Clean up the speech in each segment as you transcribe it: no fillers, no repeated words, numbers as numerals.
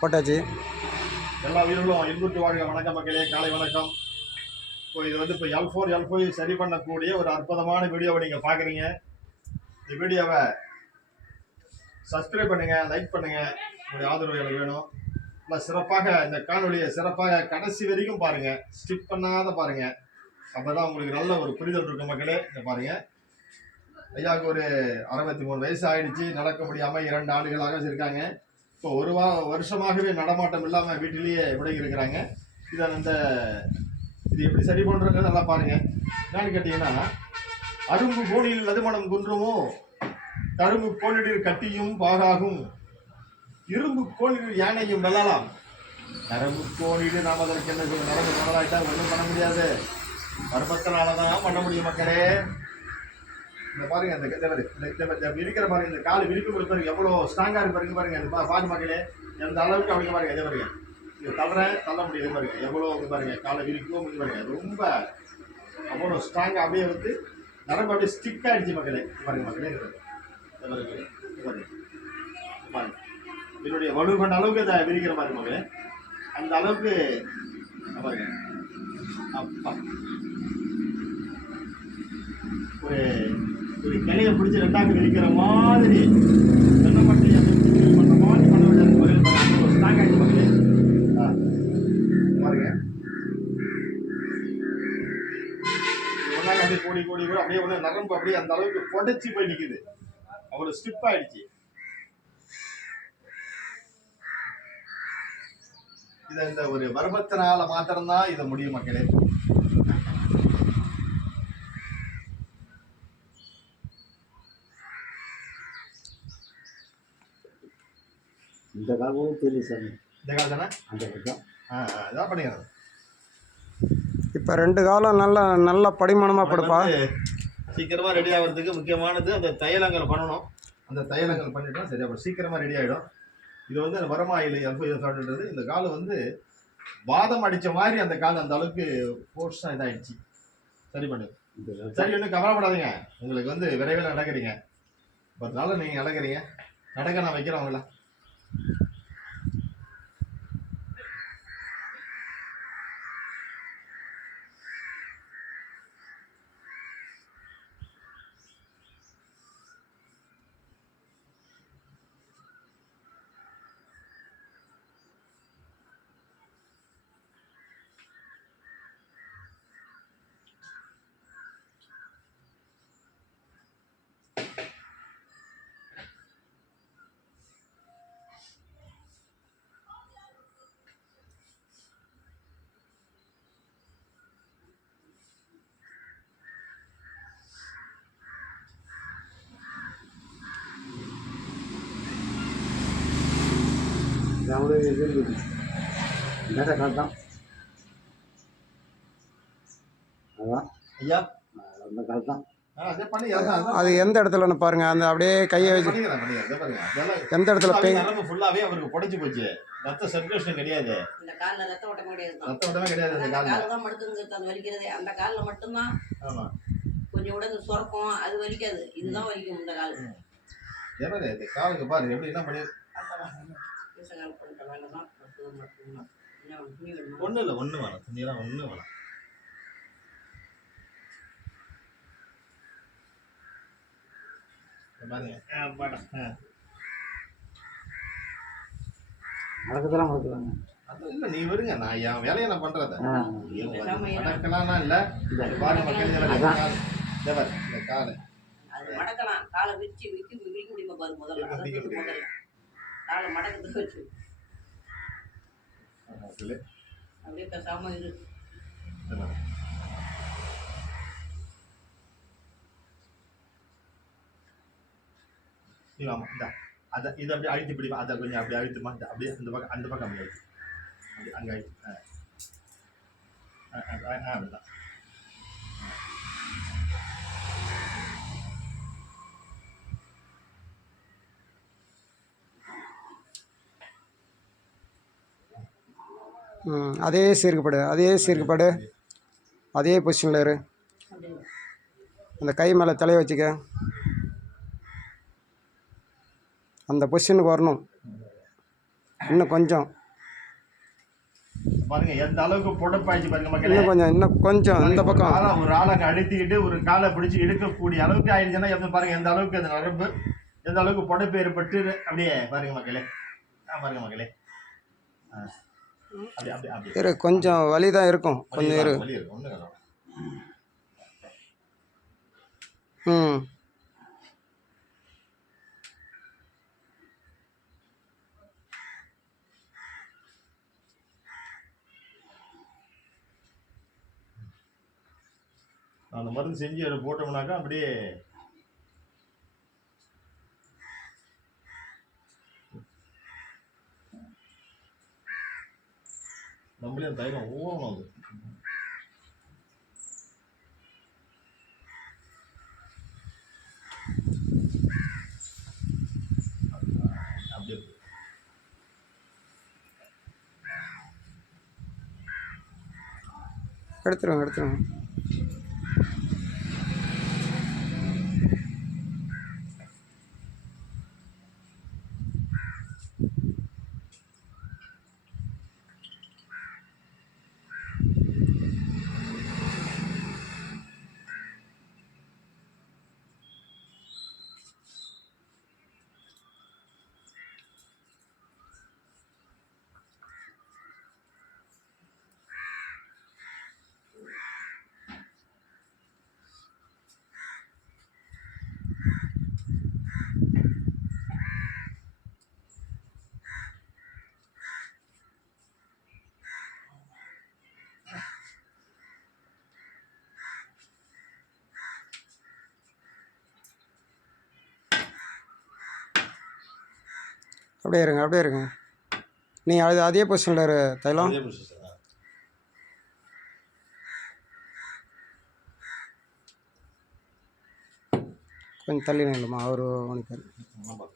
போட்டாச்சு. எல்லா வீரர்களும் இன்புற்று வாழ்க. வணக்கம் மக்களே, காலை வணக்கம். இப்போ இது வந்து இப்போ L4 சரி பண்ணக்கூடிய ஒரு அற்புதமான வீடியோவை நீங்கள் பார்க்குறீங்க. இந்த வீடியோவை சப்ஸ்கிரைப் பண்ணுங்க, லைக் பண்ணுங்க, உங்களுடைய ஆதரவு எனக்கு வேணும். இல்லை சிறப்பாக இந்த காணொலியை சிறப்பாக கடைசி வரைக்கும் பாருங்க, ஸ்கிப் பண்ணாத பாருங்க. அப்பதான் உங்களுக்கு நல்ல ஒரு புரிதல் இருக்கும் மக்களே. இங்க பாருங்க, ஐயாவுக்கு ஒரு 63 வயசு ஆயிடுச்சு. நடக்க முடியாம 2 ஆண்டுகளாக இருக்காங்க. இப்போ ஒரு வருஷமாகவே நடமாட்டம் இல்லாம வீட்டிலேயே விலகி இருக்கிறாங்க. இதை இது எப்படி சரி பண்றது நல்லா பாருங்க. என்னன்னு கேட்டீங்கன்னா, அரும்பு கோணியில் நறுமணம் குன்றுமோ, கரும்பு கோணிடில் கட்டியும் பாகாகும், இரும்பு கோணிடில் யானையும் வெல்லலாம். நரம்பு கோணிடு நாம் அதற்கு என்ன நரம்பு முதலாயிட்டா ஒன்றும் பண்ண முடியாது. கர்ப்பத்தினாலதான் பண்ண முடியும் மக்களே. இந்த பாருங்க, இந்த விரிக்கிற பாருங்க, இந்த கால் விரிப்பு கொடுப்பாருங்க, எவ்வளவு ஸ்ட்ராங்கா இருக்கு பாருங்க. இந்த பாரு மக்களே, எந்த அளவுக்கு அப்படி பாருங்க. இதே பாருங்க, இது தள்ள முடியாது பாருங்க, எவ்வளவு பாருங்க காலை விரிக்கும் பாருங்க. ரொம்ப அவ்வளோ ஸ்ட்ராங்கா அப்படியே வந்து நரம்பு அப்படியே ஸ்டிக் ஆயிடுச்சு மக்களே. பாருங்க மக்களே, பாருங்க என்னுடைய வலு கொண்ட அளவுக்கு இதை விரிக்கிற மாதிரி மக்களே. அந்த அளவுக்கு பாருங்க. அப்பா ஒரு ஒரு கிளையை பிடிச்சி 2ஆக விரிக்கிற மாதிரி தென்னமட்டை பண்ண மாதிரி பண்ண வேண்டிய ஒரு ஸ்ட்ராங் ஆகிடுச்சு மக்களே. பாருங்க, ஒன்றாக அப்படியே கோடி கூட அப்படியே ஒன்று நரம்பு அப்படியே அந்த அளவுக்கு புடைச்சி போய் நிற்குது. அவ்வளோ ஸ்டிப் ஆயிடுச்சு. இதை இந்த ஒரு வருபத்தினால மாத்திரம்தான் இதை முடியும் மக்களே. இந்த காலமும் தெரியும் சார். இந்த காலம் தானே அந்த பக்கம் இதான் பண்ணிக்கிறது. இப்போ 2 காலம் நல்ல படிமானமாக படுப்பா. சீக்கிரமாக ரெடி ஆகிறதுக்கு முக்கியமானது அந்த தையலங்கள் பண்ணணும். அந்த தையலங்கள் பண்ணிட்டா சரி, அப்புறம் சீக்கிரமாக ரெடி ஆகிடும். இது வந்து வரமாயில் L5 இந்த கால் வந்து வாதம் அடித்த மாதிரி அந்த கால் அந்த அளவுக்கு ஃபோர்ஸாக இதாகிடுச்சு. சரி பண்ணு, சரி, ஒன்றும் கவலைப்படாதீங்க. உங்களுக்கு வந்து விரைவில் நடக்கிறீங்க. 10 நாள் நீங்கள் நடக்கிறீங்க. நடக்க நான் வைக்கிறேன் அவங்கள. வேற கால் தான். அதான் ஐயா, அந்த கால் தான். அது எந்த இடத்துலன்னு பாருங்க. அந்த அப்படியே கையை வச்சு எந்த இடத்துல நரம்பு ஃபுல்லாவே அவருக்கு புடைச்சு போச்சு. ரத்த சர்க்குலேஷன் கிடையாது. இந்த கால்ல ரத்த ஓட்டம் கிடையாது. ரத்த ஓட்டமே கிடையாது. இந்த கால்ல தான் மடுக்குங்க, அது வலிக்கிறது. அந்த கால்ல மட்டும் தான். ஆமா, கொஞ்சம் கூட இந்த சொரக்கம் அது வலிக்காது. இதுதான் வலிக்கும் இந்த கால். ஏமாரே இந்த காலுக்கு பாரு எப்படி என்ன பண்ணி பேசகால் பண்ணிட்ட வேலை தான். ஒண்ணு இல்ல, ஒண்ணு வேணாம், துணியெல்லாம் ஒண்ணு வேணாம். நடக்கதெல்லாம் நடக்குதாங்க. அது இல்ல, நீ வருங்க, நான் என் வேலையை நான் பண்றத மடக்கலாம் இல்ல. பாருங்க மக்கள், இந்த காலை அது மடக்கலாம். காலை விரிச்சு விரிக்க முடியுமா பாரு. முதல்ல காலை மடக்கத்துக்கு வச்சு அப்படியே பேசாம இரு. ஆமா, இந்த அதை இதை அப்படியே அழுத்தி பிடிப்பா. அதை கொஞ்சம் அப்படியே அழுத்துமா, அப்படியே அந்த பக்கம் அப்படி அழுத்து, அப்படி அங்கே அழுத்து. அப்படிதான். அதே சீர்குப்படு அதே பொசிஷனில் இரு. அந்த கை மேலே தலையை வச்சுக்க. அந்த பொசிஷனுக்கு வரணும். இன்னும் கொஞ்சம் பாருங்க எந்த அளவுக்கு புடப்பாயிடுச்சு பாருங்க மக்களே. இன்னும் கொஞ்சம் இந்த பக்கம் ஒரு ஆளை அழுத்திக்கிட்டு ஒரு காலை பிடிச்சி இழுக்கக்கூடிய அளவுக்கு ஆயிடுச்சுன்னா எப்படி பாருங்க எந்த அளவுக்கு அந்த நரம்பு எந்த அளவுக்கு புடைப்பு ஏற்பட்டு அப்படியே பாருங்க மக்களே. பாருங்க மக்களே. அப்படி அப்படி அப்படி கொஞ்சம் வலி தான் இருக்கும். கொஞ்சம் இரு. வலி இருக்கும் ஒன்றும் ம் அந்த மருந்து செஞ்சு அதை போட்டோம்னாக்கா அப்படியே நம்மளே அந்த தைலம் ஊறணும். அது அப்படியே எடுத்துருங்க. அப்படியே இருங்க. நீங்கள் அதே பொசிஷனில் இரு தைலம். அதே process. கொஞ்சம் தள்ளி நில்லுமா அவர் மணிக்கார். ஆமா.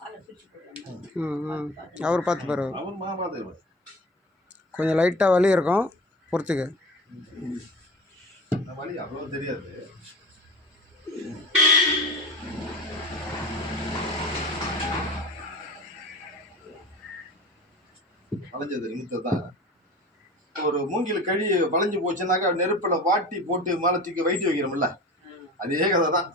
காலை பிரிச்சு போடுறாங்க. அவர் பார்த்துப்பாரு. அவர் பார்த்து கொஞ்சம் லைட்டாக வலி இருக்கும், பொறுத்துக்கு. வலி அவ்வளோ தெரியாது. வளைஞ்சது நிமித்தம் தான். ஒரு மூங்கில் கழி வளைஞ்சு போச்சுன்னாக்கா நெருப்புல வாட்டி போட்டு மேலே தூக்கி வைட்டி வைக்கிறோம்ல, அதே கதை தான்.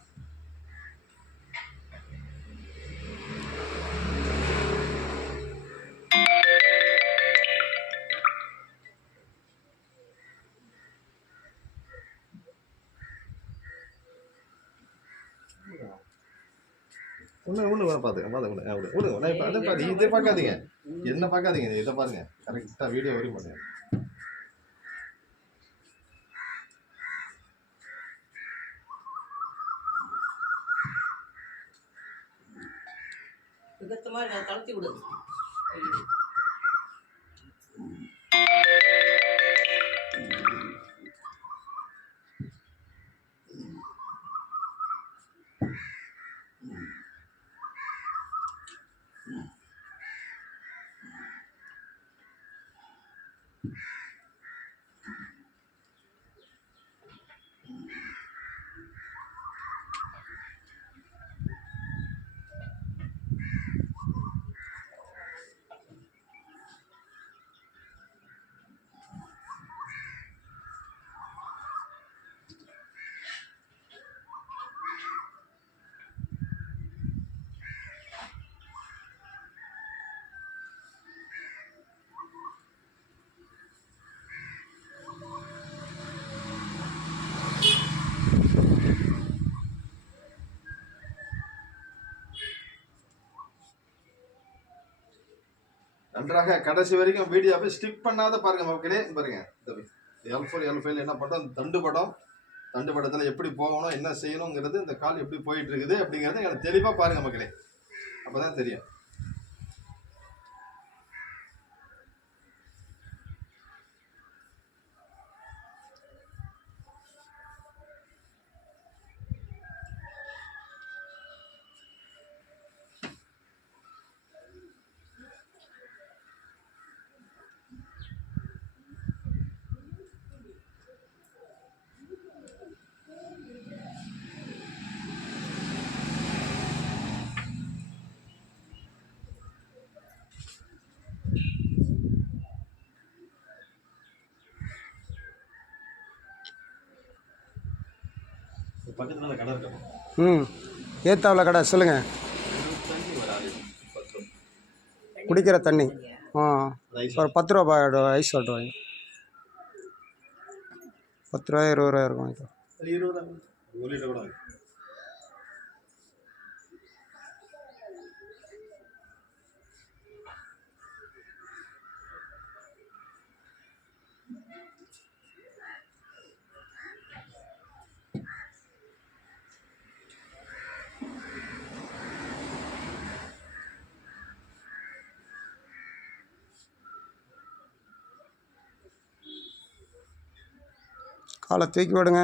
ஒன்று பார்த்துக்க இதை பார்க்காதீங்க, என்ன பார்க்காதீங்க, இதை பாருங்க. கரெக்டாக வீடியோ வரையும் பண்ணுங்க. விகத்தமாக இருக்க தளர்த்தி விடு. நன்றாக கடைசி வரைக்கும் வீடியோவை ஸ்கிப் பண்ணாத பாருங்க மக்களே. பாருங்க L4 L5 என்ன பண்றோம், தண்டு படத்தில் எப்படி போகணும், என்ன செய்யணுங்கிறது, இந்த கால் எப்படி போயிட்டு இருக்குது அப்படிங்கிறத எனக்கு தெளிவாக பாருங்க மக்களே, அப்பதான் தெரியும். பக்கத்துல கடை இருக்கணும். ம் ஏத்தாவில் கடை சொல்லுங்கள். தண்ணி வராது. 10 குடிக்கிற தண்ணி ஆ ரைஸ் ஒரு 10 ரூபா ஐஸ் வாட்டர் வாங்கி 10 ரூபா 20 ரூபா இருக்கும் வாங்கிக்கோ. 20 தான். 1 லிட்டர் கூட வாங்கி. காலை தூக்கி விடுங்க.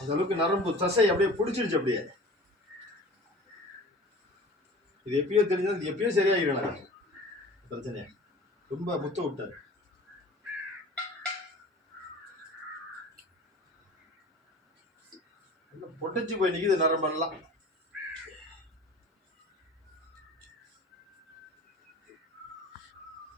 அந்த அளவுக்கு நரம்பு தசை அப்படியே பிடிச்சிருச்சு. அப்படியே இது எப்பயோ தெரிஞ்சது, இது எப்பயோ சரியாகிடலாம் பிரச்சனையா. ரொம்ப முத்த விட்டாரு. பொட்டச்சு போய் நிக்குது நரம்பெல்லாம்.